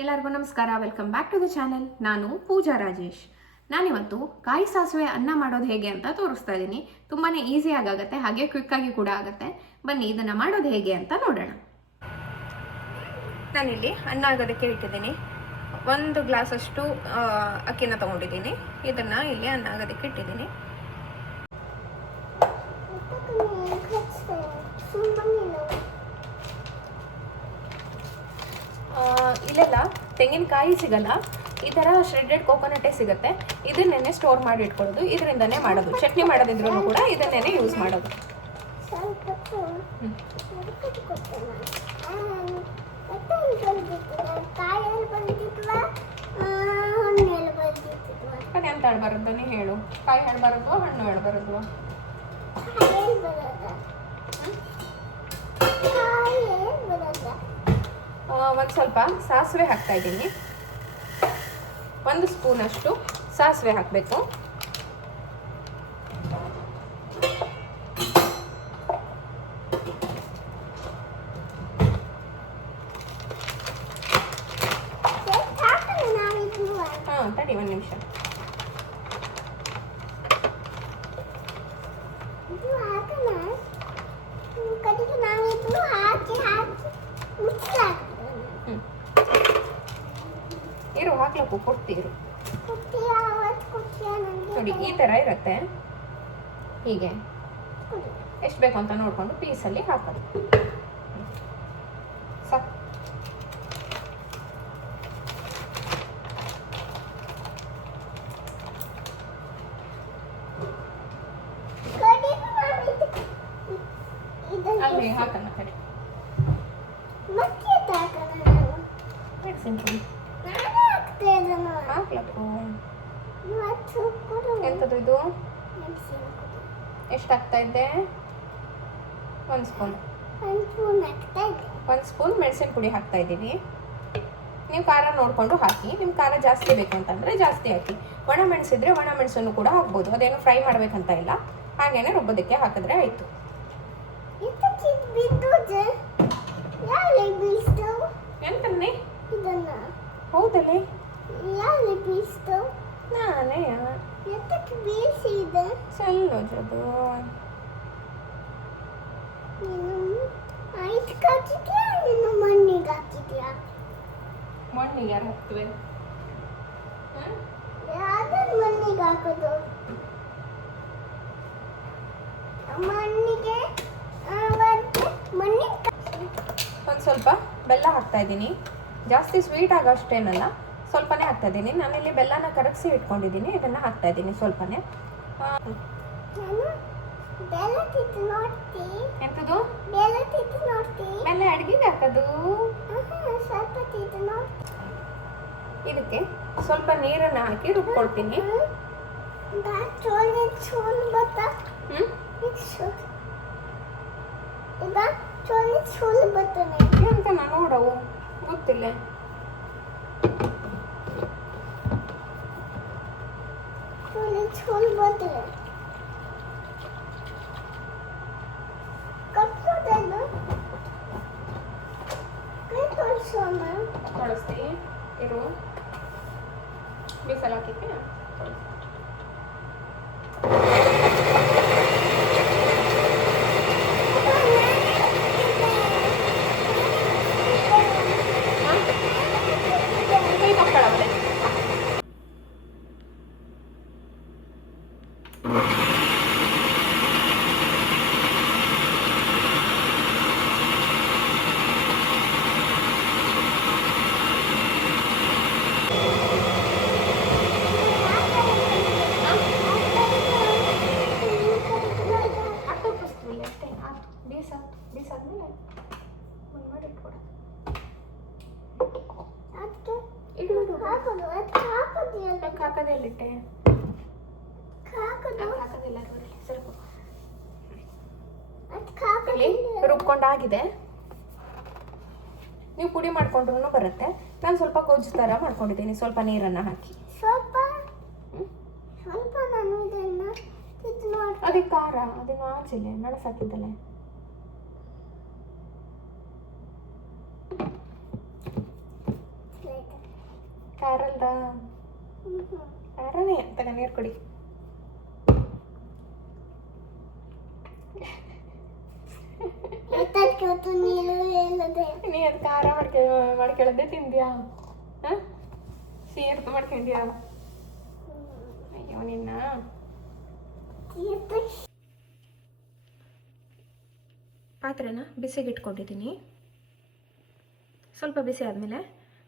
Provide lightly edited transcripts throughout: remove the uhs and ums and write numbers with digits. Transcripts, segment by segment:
ಎಲ್ಲರಿಗೂ ನಮಸ್ಕಾರ. Welcome back to the channel. ನಾನು ಪೂಜಾ ರಾಜೇಶ್. ನಾನಿವತ್ತು ಕಾಯಿ ಸಾಸಿವೆ ಅನ್ನ ಮಾಡೋದು ಹೇಗೆ ಅಂತ ತೋರಿಸ್ತಾ ಇದ್ದೀನಿ. ತುಂಬಾ ಈಸಿಯಾಗಿ ಆಗುತ್ತೆ, ಹಾಗೆ ಕ್ವಿಕ್ಕಾಗಿ ಕೂಡ ಆಗುತ್ತೆ. ಬನ್ನಿ ಇದನ್ನು ಮಾಡೋದು ಹೇಗೆ ಅಂತ ನೋಡೋಣ. ನಾನಿಲ್ಲಿ ಅನ್ನ ಆಗೋದಕ್ಕೆ ಇಟ್ಟಿದ್ದೀನಿ. 1 ಗ್ಲಾಸಷ್ಟು ಅಕ್ಕಿನ ತೊಗೊಂಡಿದ್ದೀನಿ. ಇದನ್ನು ಇಲ್ಲಿ ಅನ್ನ ಆಗೋದಕ್ಕೆ ಇಟ್ಟಿದ್ದೀನಿ. ಇಲ್ಲೆಲ್ಲ ತೆಂಗಿನಕಾಯಿ ಸಿಗಲ್ಲ, ಈ ಥರ ಶ್ರೆಡೆಡ್ ಕೋಕೋನಟ್ಟೇ ಸಿಗುತ್ತೆ. ಇದನ್ನೇ ಸ್ಟೋರ್ ಮಾಡಿ ಇಟ್ಕೊಳ್ಳೋದು, ಇದರಿಂದನೇ ಮಾಡೋದು. ಚಟ್ನಿ ಮಾಡೋದಿದ್ರೂ ಕೂಡ ಇದನ್ನೇ ಯೂಸ್ ಮಾಡೋದು. ಅದೆಂತ ಹೇಳ್ಬಾರದು ನೀ ಹೇಳು. ಕಾಯಿ ಹೇಳ್ಬಾರದು, ಹಣ್ಣು ಹೇಳ್ಬಾರದು? ಒಂದು ಸ್ವಲ್ಪ ಸಾಸಿವೆ ಹಾಕ್ತಾ ಇದ್ದೀನಿ. 1 ಸ್ಪೂನಷ್ಟು ಸಾಸಿವೆ ಹಾಕಬೇಕು. ತಡಿ 1 ನಿಮಿಷ. ಇರು ಹಾಕ್ಲಕ್ಕು ಕೊಡ್ತೀರು ನೋಡಿ, ಈ ಥರ ಇರುತ್ತೆ. ಹೀಗೆ ಎಷ್ಟು ಬೇಕು ಅಂತ ನೋಡಿಕೊಂಡು ಪೀಸಲ್ಲಿ ಹಾಕೋದು. ಸಾಕು. ಅಲ್ಲಿ ಹಾಕೋಣ ಕಡೆ ಹಾಕ್ಲಕ್ಕು. ಎಂಥದ್ದು ಇದು? ಎಷ್ಟು ಹಾಕ್ತಾ ಇದ್ದೆ? 1 ಸ್ಪೂನ್. 1 ಸ್ಪೂನ್ ಮೆಣಸಿನ ಪುಡಿ ಹಾಕ್ತಾ ಇದ್ದೀವಿ. ನೀವು ಖಾರ ನೋಡಿಕೊಂಡು ಹಾಕಿ. ನಿಮ್ಮ ಖಾರ ಜಾಸ್ತಿ ಬೇಕು ಅಂತಂದರೆ ಜಾಸ್ತಿ ಹಾಕಿ. ಒಣ ಮೆಣಸಿದ್ರೆ ಒಣ ಮೆಣಸನ್ನು ಕೂಡ ಹಾಕ್ಬೋದು. ಅದೇನು ಫ್ರೈ ಮಾಡಬೇಕಂತ ಇಲ್ಲ, ಹಾಗೇನೆ ರುಬ್ಬೋದಕ್ಕೆ ಹಾಕಿದ್ರೆ ಆಯಿತು. ಎಂತನ್ನೇ ಹೌದಲ್ಲೇ ನಾನೇ ಸಲ್ಲೋಜದು ಮಣ್ಣಿಗೆ ಯಾರು ಹಾಕ್ತವೆ? ಮಣ್ಣಿಗೆ ಹಾಕೋದು. ಒಂದು ಸ್ವಲ್ಪ ಬೆಲ್ಲ ಹಾಕ್ತಾ ಇದ್ದೀನಿ. ಜಾಸ್ತಿ ಸ್ವೀಟ್ ಆಗೋಷ್ಟೇನಲ್ಲ, ಸ್ವಲ್ಪನೇ ಹಾಕ್ತಾ ಇದ್ದೀನಿ. ನಾನಿಲ್ಲಿ ಬೆಲ್ಲನ ಕರಗಿಸಿ ಇಟ್ಕೊಂಡಿದ್ದೀನಿ, ಇದನ್ನು ಹಾಕ್ತಾ ಇದ್ದೀನಿ ಸ್ವಲ್ಪನೇ. ಎಂಥದ್ದು? ಬೆಲ್ಲ ಅಡುಗೆಗೆ ಹಾಕೋದು. ಇದಕ್ಕೆ ಸ್ವಲ್ಪ ನೀರನ್ನು ಹಾಕಿ ರುಬ್ಕೊಳ್ತೀನಿ. ಎಂತ ನೋಡವು ಗೊತ್ತಿಲ್ಲ. ತೊಳಸ್ತಿ ಇರು, ಬಿಸಲು ಹಾಕಿಕ್ಕೆ ಹಾಕೋದೆಲ್ಲಿಟ್ಟೆ? ಹಾಕೋದಿಲ್ಲ ಸ್ವಲ್ಪ ರುಬ್ಕೊಂಡಾಗಿದೆ. ನೀವು ಪುಡಿ ಮಾಡ್ಕೊಂಡ್ರೂ ಬರುತ್ತೆ. ನಾನು ಸ್ವಲ್ಪ ಗೊಜ್ಜು ಥರ ಮಾಡ್ಕೊಂಡಿದ್ದೀನಿ, ಸ್ವಲ್ಪ ನೀರನ್ನು ಹಾಕಿ. ಅದಕ್ಕೆ ಖಾರ ಅದೇನು ಆಚಿಲ್ಲ, ಮೆಣಸು ಹಾಕಿದ್ದಲ್ಲ. ಖಾರಲ್ದ ಖಾರನೇ ತಗ ನೀರು ಕೊಡಿ. ನೀ ಅದು ಖಾರ ಮಾಡ್ಕೊಳ್ಳೋದೇ ತಿಂದ್ಯಾ? ಹಾಂ ಸೀರ್ತು ಮಾಡ್ಕೊಂಡ್ಯಾ? ಅಯ್ಯೋ ನಿನ್ನ ಪಾತ್ರೆನ ಬಿಸಿಗೆ ಇಟ್ಕೊಂಡಿದ್ದೀನಿ. ಸ್ವಲ್ಪ ಬಿಸಿ ಆದಮೇಲೆ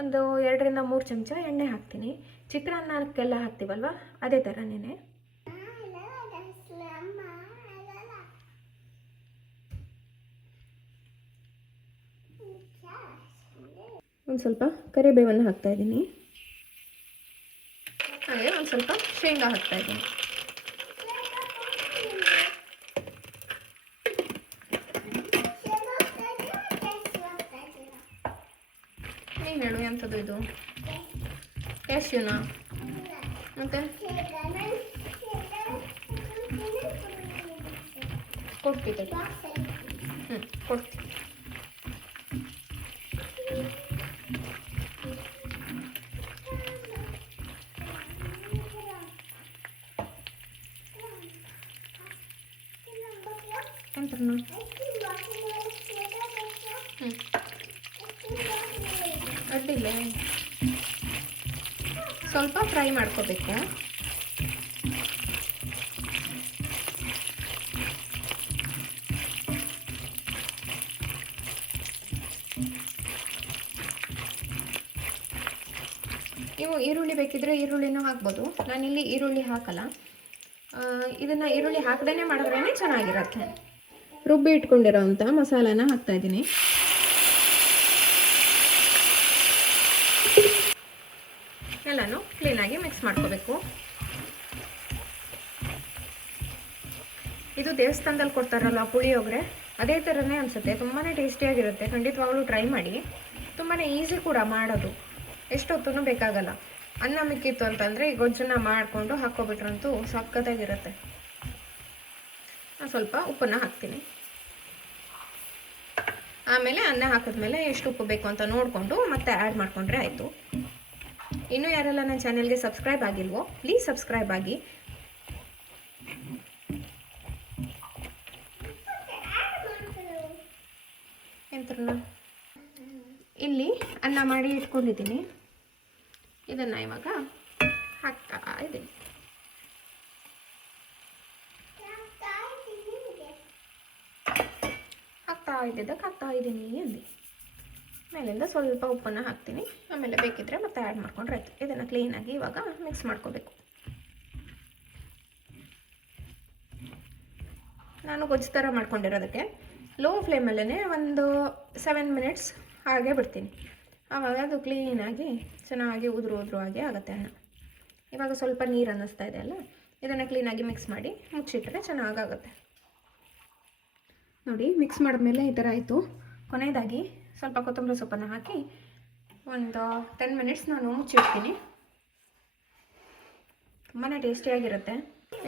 ಒಂದು 2-3 ಚಮಚ ಎಣ್ಣೆ ಹಾಕ್ತೀನಿ. ಚಿತ್ರಾನ್ನಕ್ಕೆಲ್ಲ ಹಾಕ್ತೀವಲ್ವ ಅದೇ ಥರನೇ. ಒಂದು ಸ್ವಲ್ಪ ಕರಿಬೇವನ್ನು ಹಾಕ್ತಾಯಿದ್ದೀನಿ. ಹಾಗೆ ಒಂದು ಸ್ವಲ್ಪ ಶೇಂಗಾ ಹಾಕ್ತಾಯಿದ್ದೀನಿ. ನೀನು ಹೇಳು ಎಂಥದ್ದು ಇದು? ಕ್ಯಾಶ್ಯೂನಾ? ಮತ್ತೆ ಕೊಡ್ತಿದ್ದೆ. ಕೊಡ್ತೀನಿ. ಎಂತನು? ಅಡ್ಡಿಲ್ಲ, ಸ್ವಲ್ಪ ಫ್ರೈ ಮಾಡ್ಕೋಬೇಕು. ನೀವು ಈರುಳ್ಳಿ ಬೇಕಿದ್ರೆ ಈರುಳ್ಳಿನೂ ಹಾಕ್ಬೋದು. ನಾನಿಲ್ಲಿ ಈರುಳ್ಳಿ ಹಾಕಲ್ಲ. ಇದನ್ನು ಈರುಳ್ಳಿ ಹಾಕದೇ ಮಾಡಿದ್ರೇ ಚೆನ್ನಾಗಿರುತ್ತೆ. ರುಬ್ಬಿ ಇಟ್ಕೊಂಡಿರೋವಂಥ ಮಸಾಲಾನ ಹಾಕ್ತಾಯಿದ್ದೀನಿ. ಎಲ್ಲನೂ ಕ್ಲೀನಾಗಿ ಮಿಕ್ಸ್ ಮಾಡ್ಕೋಬೇಕು. ಇದು ದೇವಸ್ಥಾನದಲ್ಲಿ ಕೊಡ್ತಾರಲ್ಲ ಪುಳಿಯೋಗರೆ, ಅದೇ ಥರನೇ ಅನಿಸುತ್ತೆ. ತುಂಬಾ ಟೇಸ್ಟಿಯಾಗಿರುತ್ತೆ. ಖಂಡಿತವಾಗ್ಲೂ ಟ್ರೈ ಮಾಡಿ. ತುಂಬಾ ಈಸಿ ಕೂಡ ಮಾಡೋದು. ಎಷ್ಟೊತ್ತೂ ಬೇಕಾಗಲ್ಲ. ಅನ್ನ ಮಿಕ್ಕಿತ್ತು ಅಂತಂದರೆ ಈ ಗೊಜ್ಜನ್ನ ಮಾಡಿಕೊಂಡು ಹಾಕ್ಕೊಬಿಟ್ರಂತೂ ಸಖತ್ತಾಗಿರುತ್ತೆ. ಸ್ವಲ್ಪ ಉಪ್ಪನ್ನು ಹಾಕ್ತೀನಿ. ಆಮೇಲೆ ಅನ್ನ ಹಾಕಿದ್ಮೇಲೆ ಎಷ್ಟು ಉಪ್ಪು ಬೇಕು ಅಂತ ನೋಡಿಕೊಂಡು ಮತ್ತೆ ಆ್ಯಡ್ ಮಾಡಿಕೊಂಡ್ರೆ ಆಯಿತು. ಇನ್ನೂ ಯಾರೆಲ್ಲ ನನ್ನ ಚಾನೆಲ್ಗೆ ಸಬ್ಸ್ಕ್ರೈಬ್ ಆಗಿಲ್ವೋ ಪ್ಲೀಸ್ ಸಬ್ಸ್ಕ್ರೈಬ್ ಆಗಿ. ಎಂತರನ್ನ ಇಲ್ಲಿ ಅನ್ನ ಮಾಡಿ ಇಟ್ಕೊಂಡಿದ್ದೀನಿ. ಇದನ್ನು ಇವಾಗ ಹಾಕ್ತಾ ಇದ್ದೀನಿ. ಹಾಕ್ತಾ ಇದ್ದೀನಿ ಅಂದು ಮೇಲಿಂದ ಸ್ವಲ್ಪ ಉಪ್ಪನ್ನು ಹಾಕ್ತೀನಿ. ಆಮೇಲೆ ಬೇಕಿದ್ರೆ ಮತ್ತೆ ಆ್ಯಡ್ ಮಾಡ್ಕೊಂಡ್ರೆ ಆಯಿತು. ಇದನ್ನು ಕ್ಲೀನಾಗಿ ಇವಾಗ ಮಿಕ್ಸ್ ಮಾಡ್ಕೋಬೇಕು. ನಾನು ಗೊಜ್ಜು ಥರ ಮಾಡ್ಕೊಂಡಿರೋದಕ್ಕೆ ಲೋ ಫ್ಲೇಮಲ್ಲೇ ಒಂದು 7 ಮಿನಿಟ್ಸ್ ಹಾಗೆ ಬಿಡ್ತೀನಿ. ಆವಾಗ ಅದು ಕ್ಲೀನಾಗಿ ಚೆನ್ನಾಗಿ ಉದುರು ಆಗಿ ಆಗುತ್ತೆ ಅನ್ನ. ಇವಾಗ ಸ್ವಲ್ಪ ನೀರು ಅನ್ನಿಸ್ತಾ ಇದೆ ಅಲ್ಲ, ಇದನ್ನು ಕ್ಲೀನಾಗಿ ಮಿಕ್ಸ್ ಮಾಡಿ ಮುಚ್ಚಿಟ್ರೆ ಚೆನ್ನಾಗಾಗುತ್ತೆ. ನೋಡಿ, ಮಿಕ್ಸ್ ಮಾಡಿದ್ಮೇಲೆ ಈ ಥರ ಆಯಿತು. ಕೊನೆಯದಾಗಿ ಸ್ವಲ್ಪ ಕೊತ್ತಂಬರಿ ಸೊಪ್ಪನ್ನು ಹಾಕಿ ಒಂದು 10 ಮಿನಿಟ್ಸ್ ನಾನು ಮುಚ್ಚಿಡ್ತೀನಿ. ತುಂಬಾ ಟೇಸ್ಟಿಯಾಗಿರುತ್ತೆ.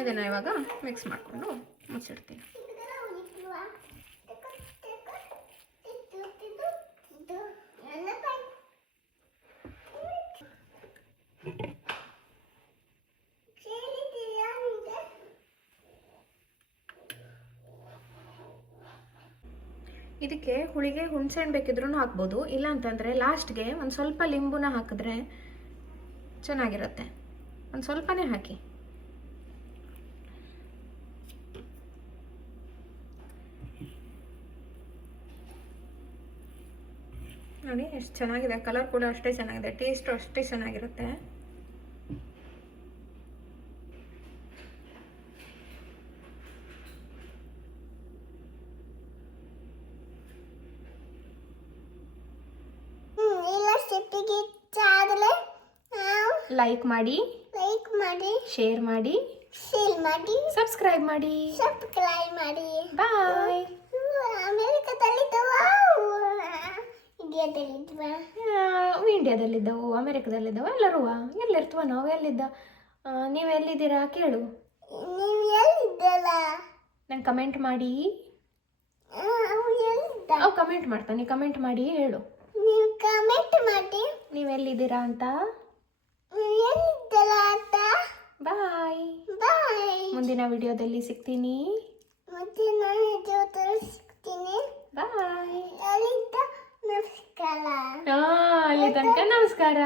ಇದನ್ನು ಇವಾಗ ಮಿಕ್ಸ್ ಮಾಡಿಕೊಂಡು ಮುಚ್ಚಿಡ್ತೀನಿ. ಇದಕ್ಕೆ ಹುಳಿಗೆ ಹುಣಸೆಹಣ್ಣು ಬೇಕಿದ್ರೂ ಹಾಕ್ಬೋದು. ಇಲ್ಲ ಅಂತಂದರೆ ಲಾಸ್ಟ್ಗೆ ಒಂದು ಸ್ವಲ್ಪ ಲಿಂಬುನ ಹಾಕಿದ್ರೆ ಚೆನ್ನಾಗಿರುತ್ತೆ. ಒಂದು ಸ್ವಲ್ಪನೇ ಹಾಕಿ. ನೋಡಿ ಎಷ್ಟು ಚೆನ್ನಾಗಿದೆ. ಕಲರ್ ಕೂಡ ಅಷ್ಟೇ ಚೆನ್ನಾಗಿದೆ. ಟೇಸ್ಟು ಅಷ್ಟೇ ಚೆನ್ನಾಗಿರುತ್ತೆ. ಲೈಕ್ ಮಾಡಿ, ಶೇರ್ ಮಾಡಿ, ಸಬ್ಸ್ಕ್ರೈಬ್ ಮಾಡಿ. ಬಾಯ್. ಇಂಡಿಯಾದಲ್ಲಿದ್ದವು, ಅಮೆರಿಕದಲ್ಲಿದ್ದವು, ಎಲ್ಲರೂ ಎಲ್ಲಿರ್ತವ. ನಾವು ಎಲ್ಲಿದ್ದ, ನೀವು ಎಲ್ಲಿದ್ದೀರಾ ಕೇಳು. ನಂಗೆ ಕಮೆಂಟ್ ಮಾಡಿ. ಕಮೆಂಟ್ ಮಾಡ್ತಾನೆ. ಕಮೆಂಟ್ ಮಾಡಿ ಹೇಳು ನೀವೆಲ್ಲಿದ್ದೀರಾ ಅಂತ. ಮುಂದಿನ ವಿಡಿಯೋದಲ್ಲಿ ಸಿಗ್ತೀನಿ. ಮತ್ತೆ ನಾನು ಜೊತೆ ಸಿಗ್ತೀನಿ. ಬಾಯ್. ಅಲ್ಲಿಂದ ನಮಸ್ಕಾರ. ಅಲ್ಲಿ ತನಕ ನಮಸ್ಕಾರ.